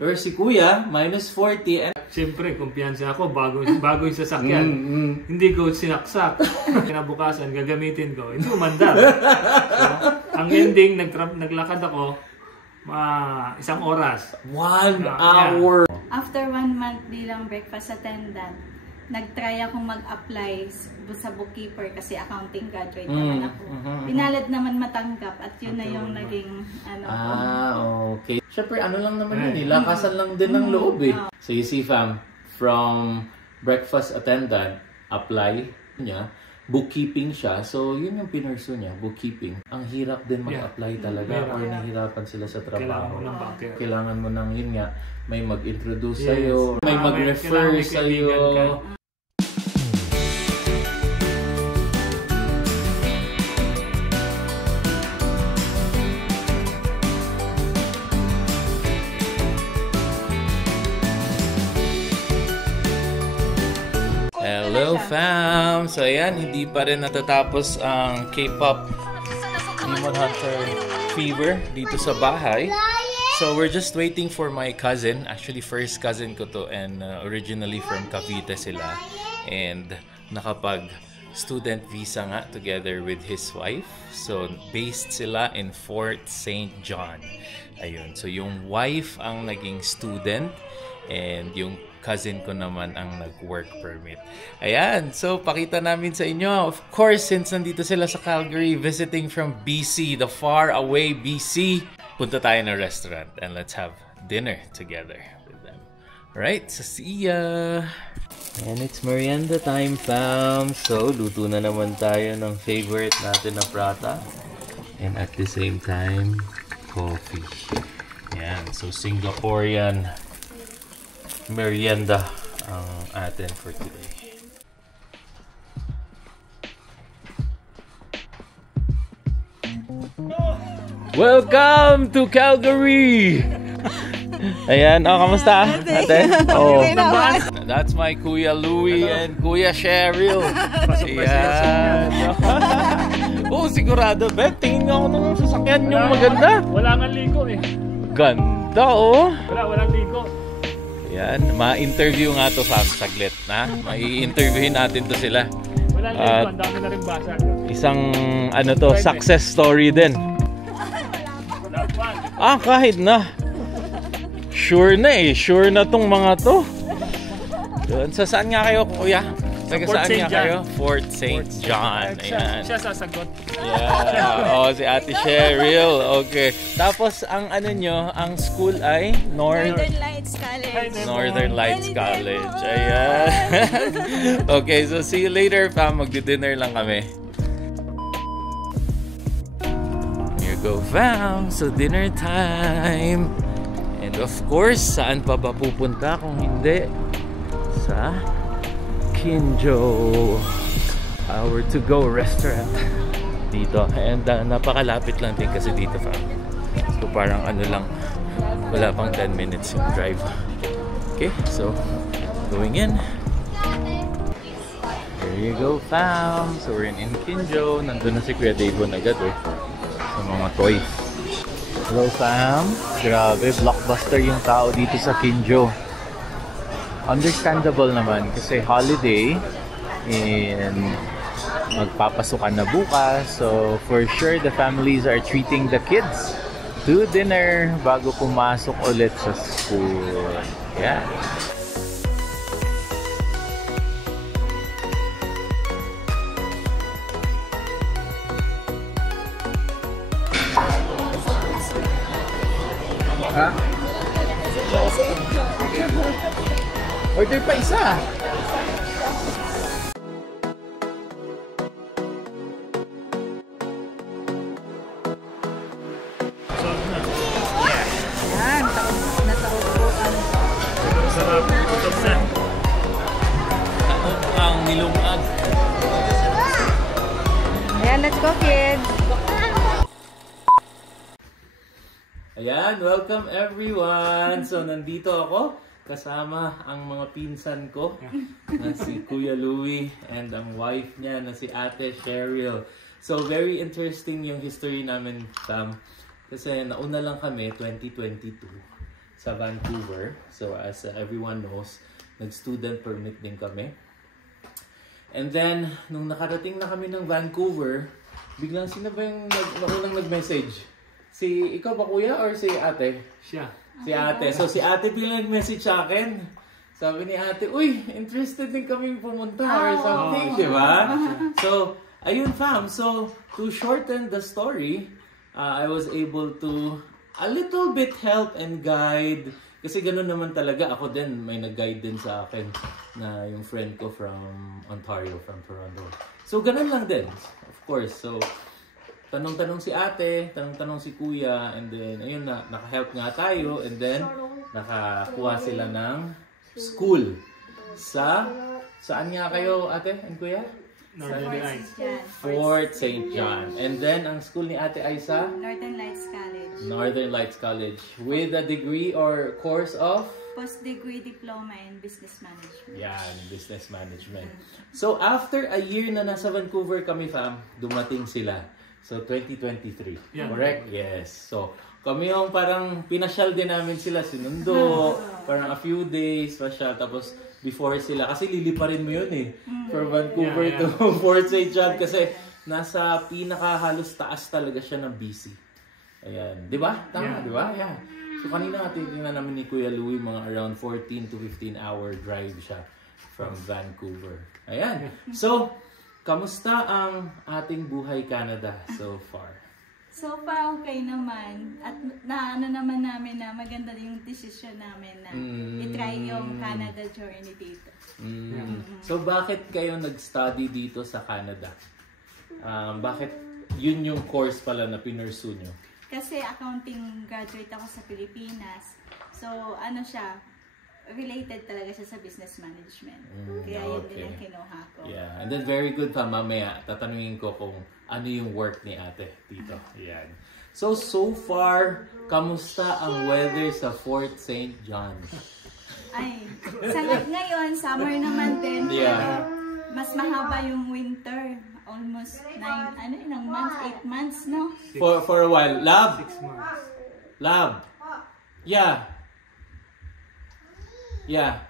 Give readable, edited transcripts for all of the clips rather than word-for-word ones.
Or si Kuya, minus 40. And siyempre, kumpiyansa ako, bago yung sasakyan. Hindi ko sinaksak. Kinabukasan, gagamitin ko. Hindi umandar. So, ang ending, naglakad ako, 1 oras. 1 hour. Yeah. After 1 month bilang breakfast attendant, nag-try akong mag-apply sa bookkeeper kasi accounting graduate naman ako. Pinalad naman matanggap at yun na yung naging ano ko. Okay. Siyempre, ano lang naman yun, lakasan lang din ng loob eh. So you see fam, from breakfast attendant, apply niya, bookkeeping siya. So yun yung pinursu niya, bookkeeping. Ang hirap din mag-apply talaga or nahihirapan sila sa trabaho. Kailangan mo ng yun nga, may mag-introduce sa'yo, may mag-refer sa'yo. Hello fam! So ayan, hindi pa rin natatapos ang K-pop Demon Hunter fever dito sa bahay. So we're just waiting for my cousin. Actually, first cousin ko to and originally from Cavite sila. And nakapag student visa nga together with his wife. So based sila in Fort St. John. Ayun. So yung wife ang naging student and yung cousin ko naman ang nag-work permit. Ayan, so pakita namin sa inyo. Of course, since nandito sila sa Calgary, visiting from BC, the far away BC, punta tayo ng restaurant and let's have dinner together with them. Alright, so see ya! And it's merienda time, fam. So, luto na naman tayo ng favorite natin na prata. And at the same time, coffee. Ayan, so Singaporean merienda ang atin for today. Welcome to Calgary! Ayan, kamusta? Ate? Oh. That's my Kuya Louie and Kuya Cheryl. Ayan. Oh, sigurado, Bet. Tingin nga ako ng sasakyan yung maganda. Wala nga ligo eh. Ganda, oh. Walang ligo. Yan, ma-interview nga to fam, saglit na. Mai-interviewin natin to sila. At ang dami na rin basag. Isang ano to, success story din. Kahit na. Sure na eh, sure na tong mga to. Doon, sa saan nga kayo, kuya? Saan nga kayo? Fort St. John. Ayan. Siya sasagot. Yeah. Oh, si Ate Cheryl. Okay. Tapos ang ano nyo, ang school ay Northern Lights College. Northern Lights College. Ayan. Okay, so see you later, fam. Magdi-dinner lang kami. Here go, fam. So dinner time. And of course, saan pa ba pupunta kung hindi sa Kinjo, our to-go restaurant dito. And napakalapit lang din kasi dito, fam. So parang ano lang, wala pang 10 minutes yung drive. Okay, so going in. There you go, fam. So we're in Kinjo. Nandun na si Kuya Davon agad eh, sa mga toys. Hello, fam. Grabe, blockbuster yung tao dito sa Kinjo. Understandable naman kasi holiday and magpapasukan na bukas. So for sure the families are treating the kids to dinner bago pumasok ulit sa school. Yeah. Ha? Order pa isa. Yan, nataubuan. Sarap. Ang nilungag. Ayan, let's go, kids. Ayan, welcome everyone. So nandito ako kasama ang mga pinsan ko na si Kuya Louie and ang wife niya na si Ate Cheryl. So very interesting yung history namin, Sam. Kasi nauna lang kami 2022. sa Vancouver. So as everyone knows, nag-student permit din kami. And then, nung nakarating na kami ng Vancouver, biglang sino ba yung unang nag-message? Si ikaw ba kuya or si ate? Siya. Si ate. So si ate biglang nag-message sa akin. Sabi ni ate, uy, interested din kami pumunta or something, di ba? So, ayun fam. So, to shorten the story, I was able to a little bit help and guide. Kasi ganun naman talaga. Ako din, may nag-guide din sa akin na yung friend ko from Ontario, from Toronto. So, ganun lang din, of course. So, tanong-tanong si ate, tanong-tanong si kuya, and then, ayun na, naka-help nga tayo, and then, nakakuha sila ng school. Saan nga kayo, ate and kuya? Northern Lights. Fort St. John. And then, ang school ni ate ay sa? Northern Lights College. Northern Lights College. With a degree or course of? Post-degree diploma in business management. Yan, business management. So, after a year na nasa Vancouver kami, fam, dumating sila. So, 2023. Yeah. Correct? Yes. So, kami yung parang pinasyal din namin sila, sinundo, parang a few days, pasyal, tapos before sila, kasi liliparin mo yun eh, from Vancouver to Fort St. John, kasi nasa pinakahalos taas talaga siya ng BC. Ayan. Di ba? Tama, di ba? Yeah. So, kanina tingnan namin ni Kuya Louie, mga around 14 to 15 hour drive siya from Vancouver. Ayan. So, kamusta ang ating buhay Canada so far? So far, okay naman. At naano naman namin na maganda yung decision namin na itry yung Canada journey dito. So, bakit kayo nag-study dito sa Canada? Bakit yun yung course pala na pinursue nyo? Kasi accounting graduate ako sa Pilipinas. So, ano siya, related talaga siya sa business management. Kaya yun din ang kinuha ko. Yeah, and then very good pa mamaya. Tatanungin ko kung ano yung work ni ate dito. Yan. So far, kamusta ang weather sa Fort St. John? Ay, ngayon, summer naman din. Yeah. Mas mahaba yung winter. Almost 8 months, no? For a while. Love? 6 months. Love? Yeah. Yeah.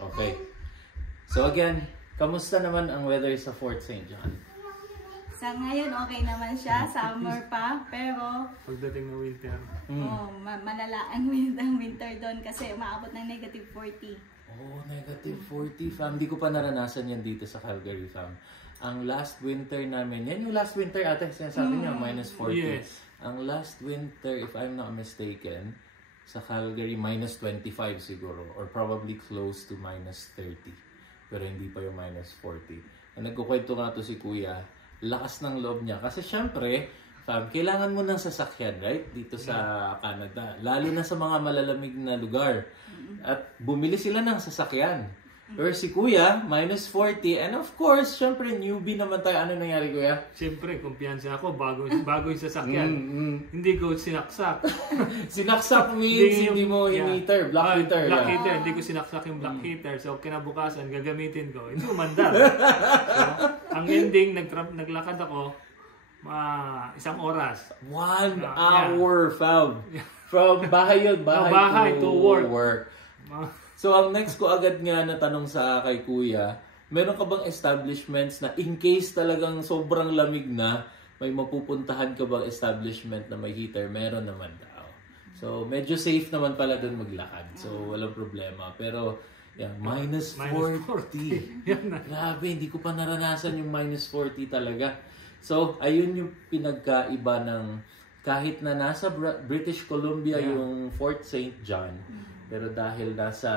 Okay. So again, kamusta naman ang weather sa Fort St. John? Sa ngayon, okay naman siya. Summer pa. Pero, Pagdating ng winter. malala ang winter doon kasi umaabot ng negative 40. Oh, negative 40, fam. Di ko pa naranasan yan dito sa Calgary, fam. Ang last winter namin, yan yung last winter ate, sinasabi niya, minus 40. Yes. Ang last winter, if I'm not mistaken, sa Calgary, minus 25 siguro. Or probably close to minus 30. Pero hindi pa yung minus 40. And nagkukwento nga to si Kuya, lakas ng loob niya. Kasi syempre, fam, kailangan mo ng sasakyan, right? Dito sa Canada. Lalo na sa mga malalamig na lugar. At bumili sila ng sasakyan. Pero si Kuya, minus 40. And of course, syempre, newbie naman tayo. Ano nangyari, Kuya? Siyempre, kumpiyansa ako. Bago yung sasakyan. Hindi ko sinaksak. Sinaksak means hindi mo hiniter. Black heater. Black Yeah. heater. Hindi ko sinaksak yung black heater. So, kinabukasan, gagamitin ko. Hindi umandar. So, ang ending, naglakad ako, 1 oras. 1 hour, fam. From bahay yun. Bahay to work. So, ang next ko agad nga na tanong sa kay Kuya, meron ka bang establishments na in case talagang sobrang lamig na, may mapupuntahan ka bang establishment na may heater? Meron naman daw. So, medyo safe naman pala dun maglakad. So, walang problema. Pero, yeah, minus 40. Grabe, hindi ko pa naranasan yung minus 40 talaga. So, ayun yung pinagkaiba ng kahit na nasa British Columbia yung Fort St. John, pero dahil nasa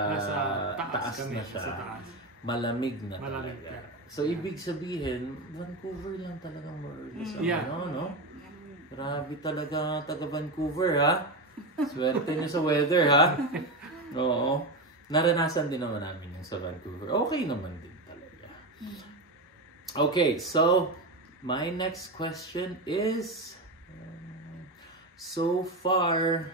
taas na siya, malamig na talaga. So, ibig sabihin, Vancouver lang talagang more or less. No? Grabe talaga taga Vancouver, ha? Swerte nyo sa weather, ha? Oo. Naranasan din naman namin yung sa Vancouver. Okay naman din talaga. Okay, so, my next question is, so far,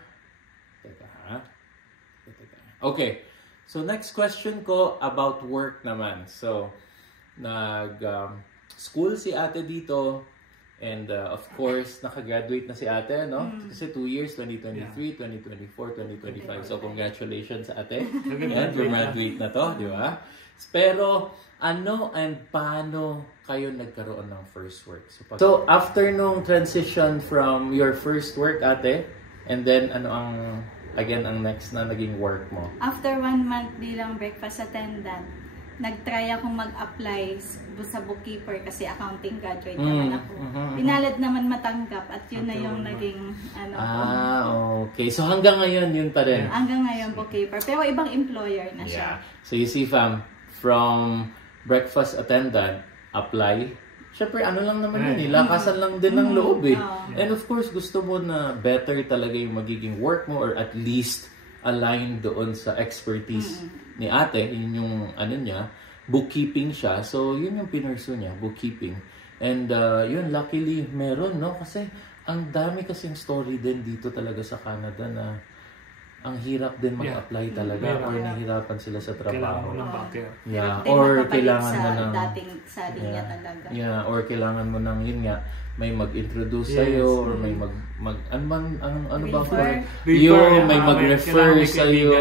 okay, so next question ko about work naman. So, school si ate dito, And of course, nakagraduate na si ate, no? Kasi 2 years, 2023, 2024, 2025. So congratulations ate. Yan, graduate na to, di ba? Pero ano and paano kayo nagkaroon ng first work? So after nung transition from your first work ate, and then ano ang next na naging work mo? After 1 month bilang breakfast attendant, nag-try akong mag-apply sa bookkeeper kasi accounting graduate naman ako. Pinalad naman matanggap at yun na yung naging okay. So hanggang ngayon yun pa rin? Hanggang ngayon bookkeeper. Pero ibang employer na siya. So you see fam, from breakfast attendant, apply. Siyempre ano lang naman yun, lakasan lang din ng loob eh. And of course gusto mo na better talaga yung magiging work mo or at least align doon sa expertise ni ate, yun yung ano niya, bookkeeping siya. So, yun yung pinursu niya, bookkeeping. And yun, luckily meron, no? Kasi ang dami kasing story din dito talaga sa Canada na ang hirap din mag-apply talaga or nahihirapan sila sa trabaho. Kailangan mo ng banker. Or kailangan mo ng dating sa linya talaga. Or kailangan mo ng yun nga, may mag-introduce sa'yo or may ano ba may mag-refer sa'yo,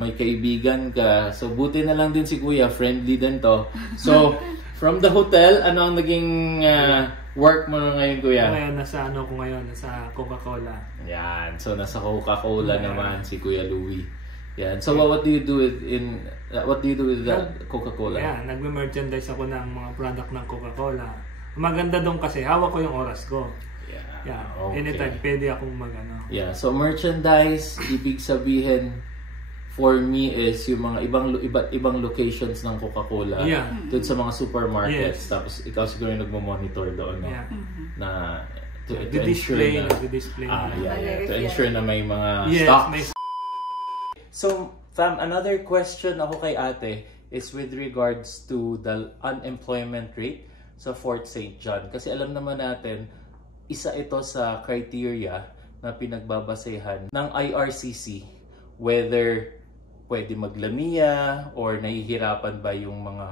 may kaibigan ka. So buti na lang din si Kuya, friendly din to. So from the hotel, ano ang naging work mo ngayon, Kuya? Ngayon nasa nasa Coca-Cola. Yan. So nasa Coca-Cola naman si Kuya Louie. Yan. So what do you do with that Coca-Cola? Yeah, nagme-merchandise ako ng mga product ng Coca-Cola. Maganda doon kasi hawak ko yung oras ko. Yeah. Okay. Anytime pwede akong Yeah, so merchandise, ibig sabihin for me is yung mga iba't ibang locations ng Coca-Cola doon sa mga supermarkets. Tapos ikaw siguro yung nagmo-monitor doon, no? Na to ensure na to ensure na may mga stocks. So, fam, another question ako kay ate is with regards to the unemployment rate sa Fort St. John. Kasi alam naman natin, isa ito sa criteria na pinagbabasehan ng IRCC whether pwede maglamiya or nahihirapan ba yung mga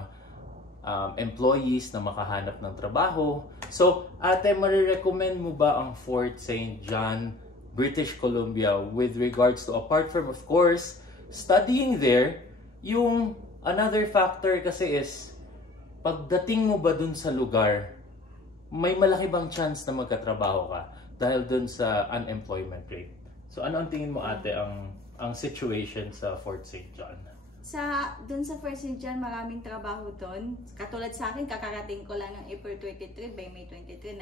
employees na makahanap ng trabaho. So, ate, marirecommend mo ba ang Fort St. John, British Columbia with regards to, apart from, of course, studying there, yung another factor kasi is, pagdating mo ba dun sa lugar, may malaki bang chance na magkatrabaho ka dahil dun sa unemployment rate? So ano ang tingin mo ate ang situation sa Fort St. John? Dun sa Fort St. John, maraming trabaho dun. Katulad sa akin, kakarating ko lang ng April 23, by May 23,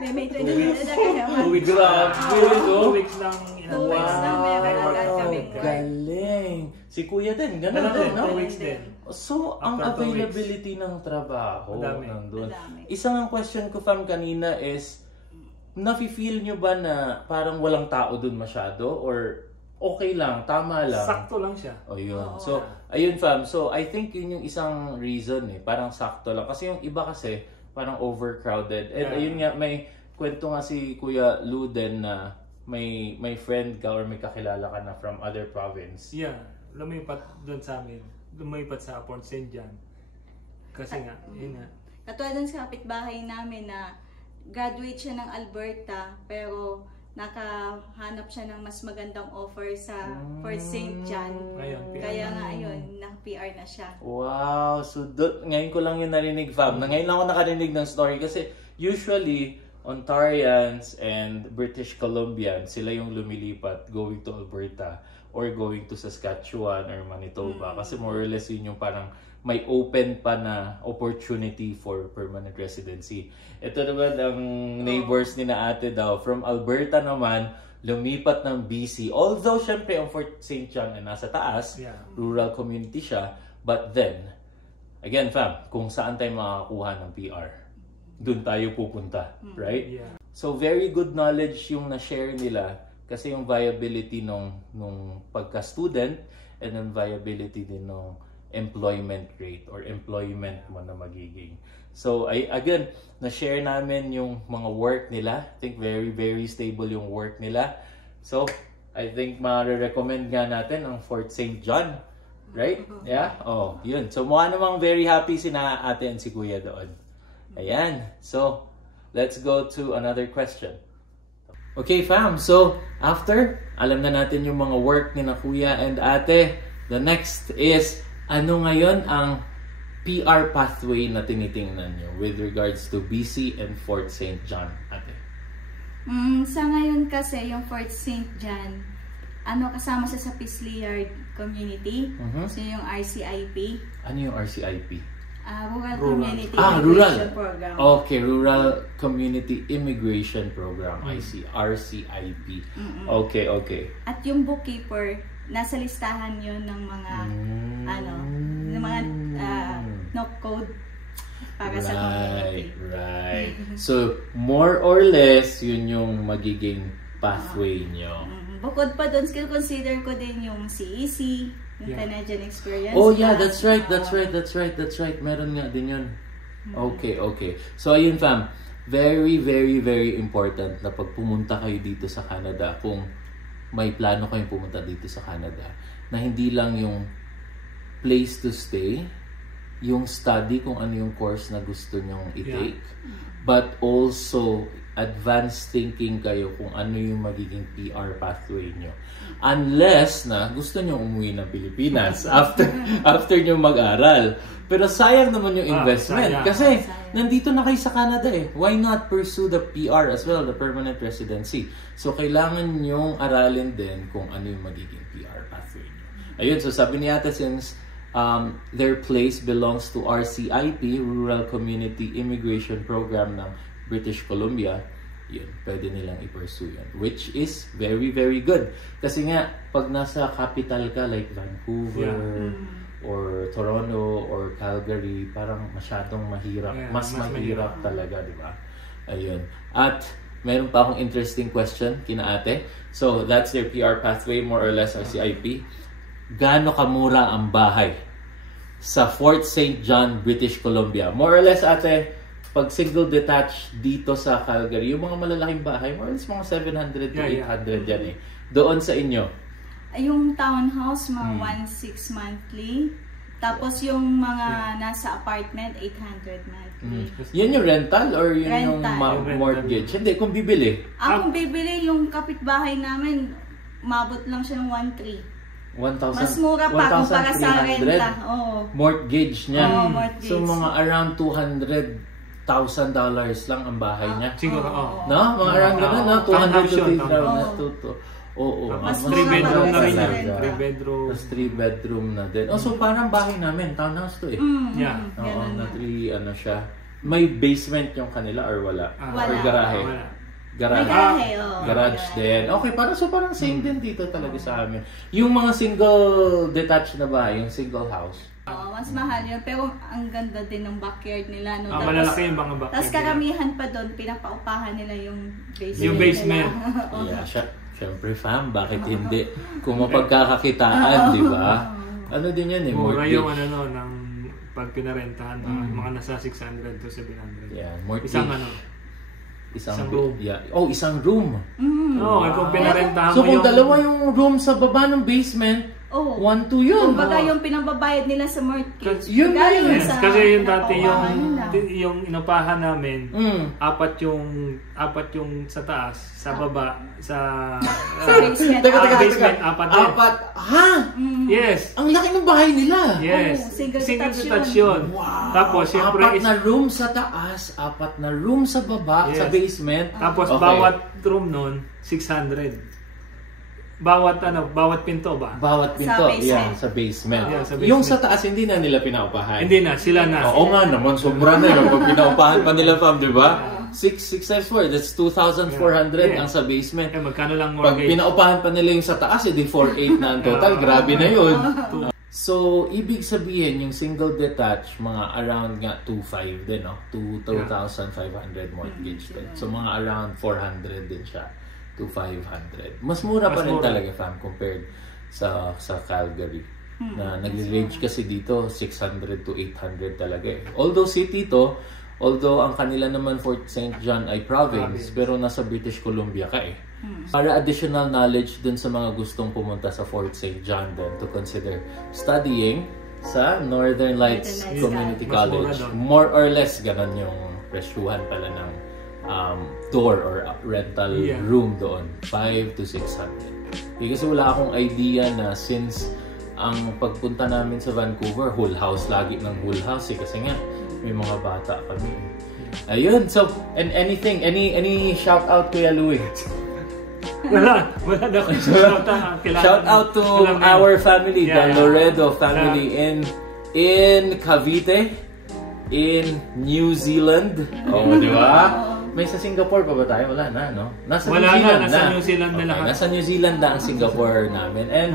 by May 23 na 2 weeks. Grabe, 2 weeks lang. 2 weeks lang, meron agad kaming work. Galing! Si Kuya din, ganun din, no? 2 weeks din. So, ang availability ng trabaho nandun. Madami. Isang question ko fam kanina is, nafe-feel nyo ba na parang walang tao dun masyado? Or okay lang, tama lang? Sakto lang siya. O yun. So, ayun fam. So, I think yun yung isang reason eh. Parang sakto lang. Kasi yung iba kasi, parang overcrowded. And ayun nga, may kwento nga si Kuya Luden na may friend ka or may kakilala ka na from other province. Yeah. Lumipat doon sa amin. Lumipat sa Fort St. John. Kasi nga, yun nga. Katulad dun sa kapitbahay namin na graduate siya ng Alberta pero nakahanap siya ng mas magandang offer sa Fort St. John. Kaya nga ayun, na-PR na siya. Wow! So ngayon ko lang yung narinig fam. Ngayon lang ako nakarinig ng story kasi usually Ontarians and British Columbians, sila yung lumilipat going to Alberta or going to Saskatchewan or Manitoba. Kasi more or less yun yung parang may open pa na opportunity for permanent residency. Ito naman ang neighbors ni na ate daw. From Alberta naman, lumipat ng BC. Although, syempre, ang Fort St. John ay nasa taas, rural community siya. But then, again fam, kung saan tayo makakakuha ng PR, dun tayo pupunta. Right? Yeah. So, very good knowledge yung na-share nila kasi yung viability nung pagka-student and yung viability din nung employment rate or employment mo na magiging. So, again, na-share namin yung mga work nila. I think very, very stable yung work nila. So, I think ma-recommend nga natin ang Fort St. John. Right? Yeah? Oh, yun. So, mukha namang very happy si na ate and si kuya doon. Ayan. So, let's go to another question. Okay, fam. So, after, alam na natin yung mga work ni na kuya and ate. The next is, ano ngayon ang PR pathway na tinitingnan nyo with regards to BC and Fort St. John, ate? Sa ngayon kasi, yung Fort St. John, kasama siya sa Pisliard Community. So, yung RCIP. Ano yung RCIP? Rural Community rural. Immigration Program. Okay, Rural Community Immigration Program. I see. RCIP. Okay. At yung bookkeeper, nasa listahan yun ng mga, ng mga no code para sa community. Right. So, more or less, yun yung magiging pathway nyo. Bukod pa doon, consider ko din yung CEC, yung Canadian Experience. Oh yeah, that's right. Meron nga din yun. Okay. So ayun fam, very important na pag pumunta kayo dito sa Canada, kung may plano kayong pumunta dito sa Canada, na hindi lang yung place to stay, yung study kung ano yung course na gusto nyong i-take, but also advanced thinking kayo kung ano yung magiging PR pathway nyo. Unless na gusto nyo umuwi ng Pilipinas after nyo mag-aral. Pero sayang naman yung investment. Kasi nandito na kayo sa Canada eh. Why not pursue the PR as well, the permanent residency? So kailangan nyong aralin din kung ano yung magiging PR pathway nyo. Ayun, so sabi ni ate, since their place belongs to RCIP, Rural Community Immigration Program ng British Columbia, yun, pwede nilang i-pursue yan. Which is very good. Kasi nga, pag nasa capital ka like Vancouver, or Toronto, or Calgary, parang masyadong mahirap. Mas mahirap talaga, di ba? Ayun. At meron pa akong interesting question kina ate. So, that's their PR pathway, more or less, RCIP. Gaano kamura ang bahay sa Fort St. John, British Columbia? More or less, ate, pag single detached dito sa Calgary, yung mga malalaking bahay, more or less mga 700 to 800 yan eh. Doon sa inyo? Yung townhouse, mga 1.6 monthly. Tapos yung mga nasa apartment, 800 monthly. Yan yung rental or yun rental. Yung mortgage? Hindi, kung bibili. Kung bibili, yung kapitbahay namin, mabot lang siya ng 1.3. 1,000. Mas mura pa kumpara sa renta. Mortgage niya. Mortgage. So mga around $200,000 lang ang bahay niya. Siguro, No? Mga around ganun, no? 200 to 3,000. Oo. Mas 3 bedroom na rin yan. 3 bedroom. Mas 3 bedroom na din. So parang bahay namin. Townhouse to eh. Oo, na 3 ano siya. May basement yung kanila or wala? Wala. Or garahe? Garahe, garage din. Okay, parang same din dito talaga sa amin. Yung mga single detached na bahay, yung single house. Mas mahal yun. Pero ang ganda din ng backyard nila. No? Malalaki yung mga backyard. Tapos karamihan pa doon, pinapaupahan nila yung basement. Yung basement. Syempre fam, bakit hindi? Kung mapagkakakitaan, di ba? Ano din yan eh, mura mortgage. yung ng pag pinarentahan, mga nasa 600 to 700. Yeah, mortgage. Isang room. Yeah. Oh, isang room. Kung pinarentahan so mo kung dalawa yung room sa baba ng basement, 1-2 yun. Kumbaga yung pinababayad nila sa mortgage. Yun na yun. Kasi yung dati yung inupahan namin, apat yung sa taas, sa baba, sa basement. Basement, apat din. Apat? Ha? Yes. Ang laki ng bahay nila. Yes. Single detached yun. Wow. Tapos, syempre, apat na room sa taas, apat na room sa baba, sa basement. Tapos, bawat room nun, 600. Bawat pinto ba? Bawat pinto, sa basement. Yung sa taas, hindi na nila pinaupahan. Hindi na, sila na. Oo nga naman, sobra na yung pag pinaupahan pa nila, fam, di ba? 6 times 4, that's 2,400 ang sa basement. Magkano lang mortgage? Pag pinaupahan pa nila yung sa taas, edi 4,800 na ang total. Grabe na yun. So, ibig sabihin, yung single detached, mga around nga 2,500 din, no? 2,500 mortgage din. So, mga around 400 din siya to 500. Mas mura pa rin talaga, fam, compared sa Calgary. Na nagre-range kasi dito 600 to 800 talaga eh. Although city to, although ang kanila naman Fort St. John ay province, pero nasa British Columbia ka eh. Para additional knowledge dun sa mga gustong pumunta sa Fort St. John din to consider studying sa Northern Lights Community College. More or less, ganun yung presyuhan pala ng tour or rental room doon. 5 to 600. Kasi wala akong idea na since ang pagpunta namin sa Vancouver, whole house, lagi ng whole house kasi nga may mga bata kami. Ayun, so, and anything, any shout out Kuya Louie? Wala na akong shout out. Shout out to our family, the Loredo family in Cavite, in New Zealand. Di ba? May sa Singapore pa ba tayo? Wala na, no? Nasa New Zealand na lahat. Nasa New Zealand na ang Singapore namin. And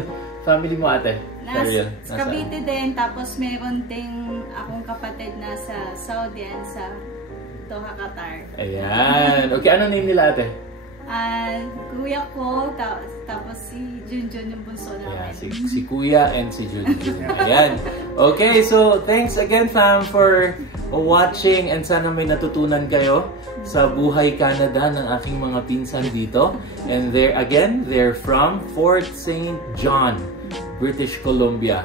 family mo ate? Nasa Cavite din. Tapos meron ding akong kapatid na sa Saudi and sa Doha, Qatar. Ayan. Okay, ano name nila ate? Kuya ko, tapos si Junjun yung bunso namin. Yeah, si Kuya and si Junjun. Ayan. Okay, so thanks again fam for watching and sana may natutunan kayo sa buhay Canada ng aking mga pinsan dito. And they're from Fort St. John, British Columbia.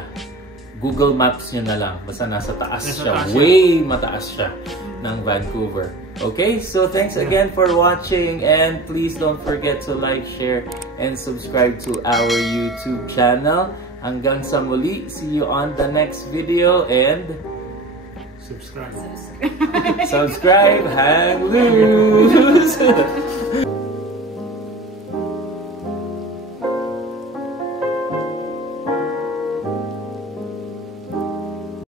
Google Maps nyo na lang. Basta nasa taas siya. Way mataas siya ng Vancouver. Okay, so thanks again for watching and please don't forget to like, share, and subscribe to our YouTube channel. Hanggang sa muli, see you on the next video and subscribe. Subscribe, hang loose!